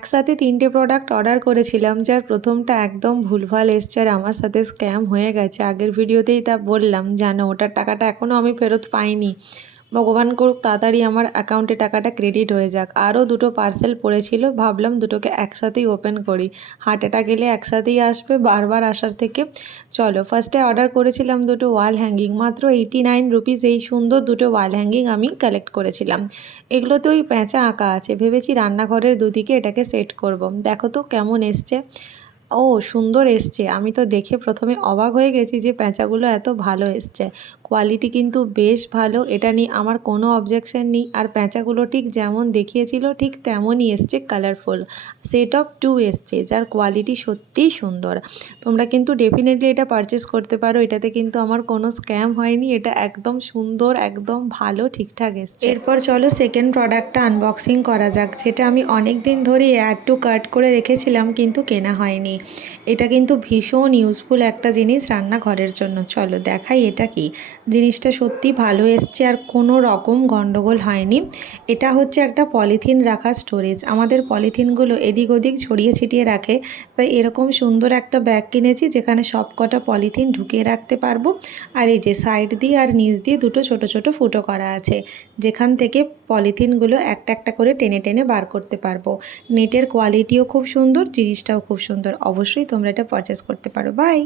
একসাথে 3টে product order করেছিলাম, যার প্রথমটা একদম ভুলভাল এসছে আর আমার সাথে স্ক্যাম হয়ে গেছে। আগের ভিডিওতেই তা বললাম, জানো ওটার টাকাটা এখনও আমি ফেরত পাইনি। ভগবান করুক তাড়াতাড়ি আমার অ্যাকাউন্টে টাকাটা ক্রেডিট হয়ে যাক। আরও দুটো পার্সেল পড়েছিল, ভাবলাম দুটোকে একসাথেই ওপেন করি। হার্ট অ্যাটাক এলে একসাথেই আসবে, বারবার আসার থেকে। চলো, ফার্স্টে অর্ডার করেছিলাম দুটো ওয়াল হ্যাঙ্গিং, মাত্র 89 রুপিস। এই সুন্দর দুটো ওয়াল হ্যাঙ্গিং আমি কালেক্ট করেছিলাম। এগুলোতে ওই প্যাঁচা আঁকা আছে, ভেবেছি রান্নাঘরের দুদিকে এটাকে সেট করব। দেখো তো কেমন এসছে। ও সুন্দর এসছে। আমি তো দেখে প্রথমে অবাক হয়ে গেছি যে প্যাঁচাগুলো এত ভালো এসছে। কোয়ালিটি কিন্তু বেশ ভালো, এটা নিয়ে আমার কোনো অবজেকশন নেই। আর প্যাঁচাগুলো ঠিক যেমন দেখিয়েছিল ঠিক তেমনই এসছে, কালারফুল। সেট অফ 2 এসছে, যার কোয়ালিটি সত্যিই সুন্দর। তোমরা কিন্তু ডেফিনেটলি এটা পারচেস করতে পারো। এটাতে কিন্তু আমার কোনো স্ক্যাম হয়নি, এটা একদম সুন্দর, একদম ভালো, ঠিকঠাক এসছে। এরপর চলো সেকেন্ড প্রোডাক্টটা আনবক্সিং করা যাক, যেটা আমি অনেক দিন ধরেই অ্যাড টু কার্ট করে রেখেছিলাম কিন্তু কেনা হয়নি। এটা কিন্তু ভীষণ ইউজফুল একটা জিনিস রান্নাঘরের জন্য। চলো দেখাই এটা কি। জিনিসটা সত্যি ভালো এসছে আর কোনো রকম গন্ডগোল হয়নি। এটা হচ্ছে একটা পলিথিন রাখা স্টোরেজ। আমাদের পলিথিনগুলো এদিক ওদিক ছড়িয়ে ছিটিয়ে রাখে, তাই এরকম সুন্দর একটা ব্যাগ কিনেছি যেখানে সব কটা পলিথিন ঢুকিয়ে রাখতে পারবো। আর এই যে সাইড দিয়ে আর নিচ দিয়ে দুটো ছোট ছোট ফুটো করা আছে, যেখান থেকে পলিথিনগুলো একটা একটা করে টেনে টেনে বার করতে পারবো। নেটের কোয়ালিটিও খুব সুন্দর, জিনিসটাও খুব সুন্দর। অবশ্যই তোমরা এটা পারচেস করতে পারো। বাই।